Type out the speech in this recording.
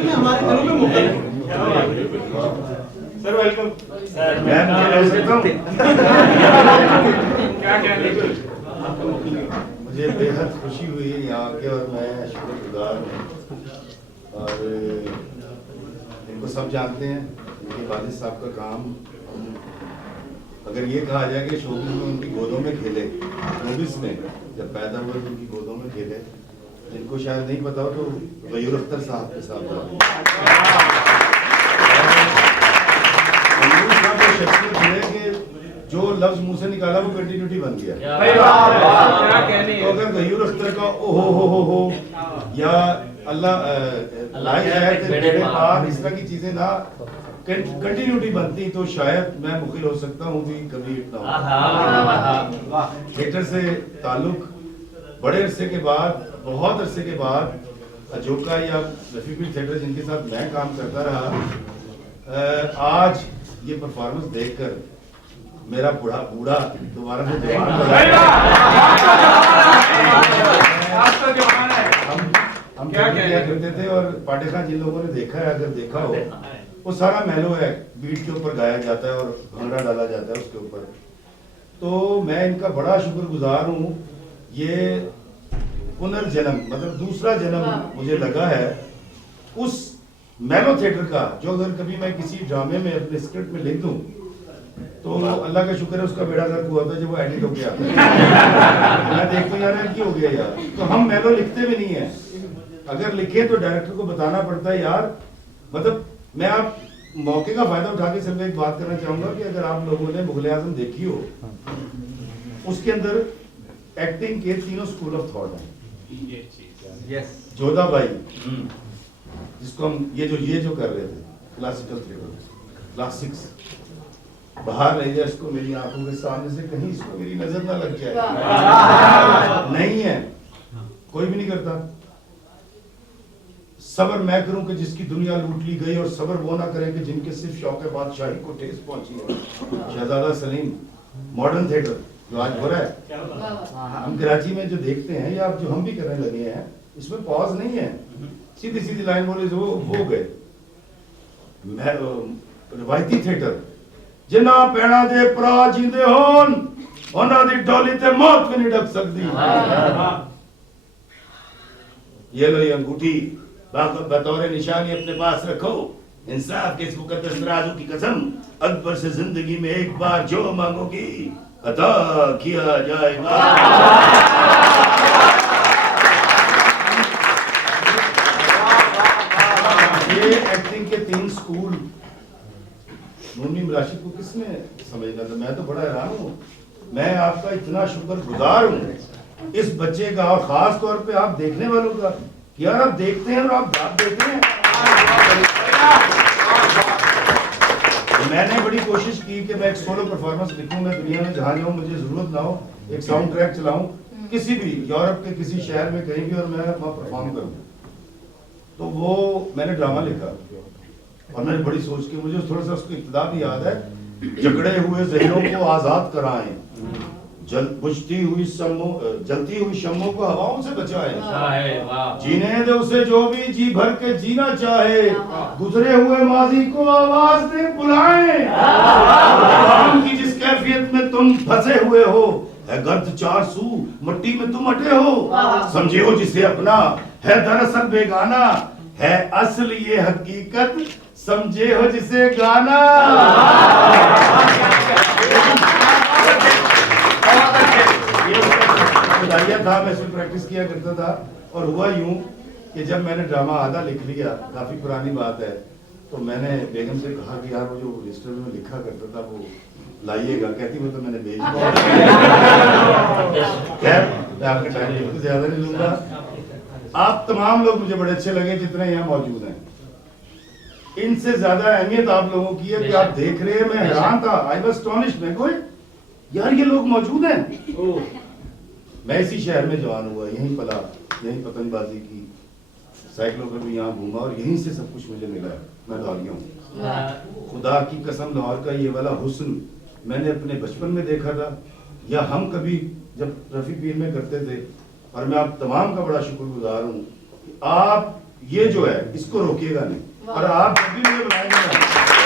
में हमारे दिलों में मुकर्रर है। Sir welcome. मैं ले सकता हूँ। क्या कहने मुझे बेहद खुशी हुई यहाँ आके और मैं शुक्रगुजार हूँ। और इनको सब जानते हैं, इनके वालिद साहब का काम अगर ये कहा जाए कि शोबिस में उनकी गोदों में खेले, शोबिस में जब पैदा हुए तो उनकी गोदों में खेले, जिनको शायद नहीं पता हो तो गयूर अख्तर साहब के साथ शख्सियत है कि जो लफ्ज मुंह से निकाला वो कंटिन्यूटी बन गया। तो अगर गयूर अख्तर का ओ हो या अल्लाह इस तरह की चीजें ना कंटिन्यूटी बनती तो शायद मैं मुखिल हो सकता हूँ भी कभी इतना थिएटर से ताल्लुक बड़े अरसे के बाद, बहुत अरसे के बाद अजोका या रफीक थिएटर जिनके साथ मैं काम करता रहा, आज ये परफॉर्मेंस देखकर मेरा बूढ़ा दोबारा से जवान हम क्या करते थे। और पाटे खान जिन लोगों ने देखा है, अगर देखा हो, वो सारा मेलो है, बीट के ऊपर गाया जाता है और भंगड़ा डाला जाता है उसके ऊपर। तो मैं इनका बड़ा शुक्रगुजार हूँ। ये पुनर्जन्म मतलब दूसरा जन्म मुझे लगा है उस मेलो थिएटर का, जो अगर कभी मैं किसी ड्रामे में अपने स्क्रिप्ट में लिख दूं तो अल्लाह का शुक्र है उसका बेड़ा गर्क हुआ था जब वो एडिट होके आता है। मैं देखता यार क्या हो गया यार। तो हम मेलो लिखते भी नहीं है, अगर लिखे तो डायरेक्टर को बताना पड़ता है यार। मतलब मैं आप मौके का फायदा उठा के सिर्फ एक बात करना चाहूंगा कि अगर आप लोगों ने मुगल आजम देखी हो, उसके अंदर एक्टिंग के तीनों स्कूल ऑफ थॉट हैं। जोधा भाई जिसको हम ये जो कर रहे थे क्लासिकल थिएटर, क्लासिक्स बाहर ले जाए इसको मेरी आंखों के सामने से, कहीं इसको मेरी नजर ना लग जाए। नहीं है, कोई भी नहीं करता। सबर मैं करूं कि जिसकी दुनिया लूट ली गई, और सबर वो ना करें कि जिनके सिर्फ शौक बादशाही को ठेस पहुंची है। शहजादा सलीम मॉडर्न थिएटर जो आज हो रहा है, हम कराची में जो देखते हैं या जो हम भी करने लगे हैं, इसमें पॉज नहीं है, सीधी सीधी लाइन बोले जो हो गए। रिवायती थिएटर जिन्ना पैना दे परा जींदे होन उन्हां दी डोली ते मौत भी नहीं ढक सकती। ये लो ये अंगूठी बतौर निशानी अपने पास रखो, इंसाफ के इस मुकद्दस तराजू की कसम, अकबर से जिंदगी में एक बार जो मांगोगी अता किया जाएगा। ये एक्टिंग के 3 स्कूल मुनीम राशिद को किसने समझना था? मैं तो बड़ा हैरान हूँ। मैं आपका इतना शुक्रगुजार हूँ इस बच्चे का, और खास तौर पे आप देखने वालों का, कि यार आप देखते हैं और आप बात देते हैं। तो मैंने बड़ी कोशिश की कि मैं एक सोलो परफॉर्मेंस लिखूं, मैं दुनिया में जहाँ जाऊँ मुझे जरूरत ना हो एक साउंड ट्रैक चलाऊं किसी भी यूरोप के किसी शहर में कहीं भी, और मैं वहाँ परफॉर्म करूँ। तो वो मैंने ड्रामा लिखा और मैंने बड़ी सोच की, मुझे थोड़ा सा उसकी इब्तिदा भी याद है। जकड़े हुए ज़हनों को आजाद कराएं, जलती हुई शम्मों को हवाओं से बचाएं, जीने दे उसे जो भी जी भर के जीना चाहे, गुजरे हुए माजी को आवाज दे बुलाएं। की जिस कैफियत में तुम फंसे हुए हो है गर्द 4 सू मिट्टी में तुम अटे हो, समझे हो जिसे अपना है दरअसल बेगाना, है असल ये हकीकत समझे हो जिसे गाना। था मैं इसमें प्रैक्टिस किया करता था, और हुआ यूं कि जब मैंने ड्रामा आधा लिख लिया, काफी पुरानी बात है, तो मैंने बेगम से कहा कि यार वो जो रजिस्टर में लिखा करता था वो लाइएगा। कहती वो तो मैंने भेज दिया। खैर मैं आपका टाइम ज्यादा नहीं लूंगा। आप तमाम लोग मुझे बड़े अच्छे लगे जितने यहाँ मौजूद हैं। इनसे ज्यादा अहमियत आप लोगों की है कि आप देख रहे हैं। मैं हैरान था, आई वाज एस्टोनिश्ड। मैं कोई यार ये लोग मौजूद हैं। मैं इसी शहर में जवान हुआ, यहीं पला, यहीं पतंगबाजी की, साइकिलों पर भी यहाँ घूमा, और यहीं से सब कुछ मुझे मिला है। मैं लाहौरिया हूँ। खुदा की कसम लाहौर का ये वाला हुस्न मैंने अपने बचपन में देखा था, या हम कभी जब रफी पीर में करते थे। और मैं आप तमाम का बड़ा शुक्रगुजार हूँ कि आप ये जो है इसको रोकिएगा नहीं, और आप जब भी मुझे बुलाएंगे ना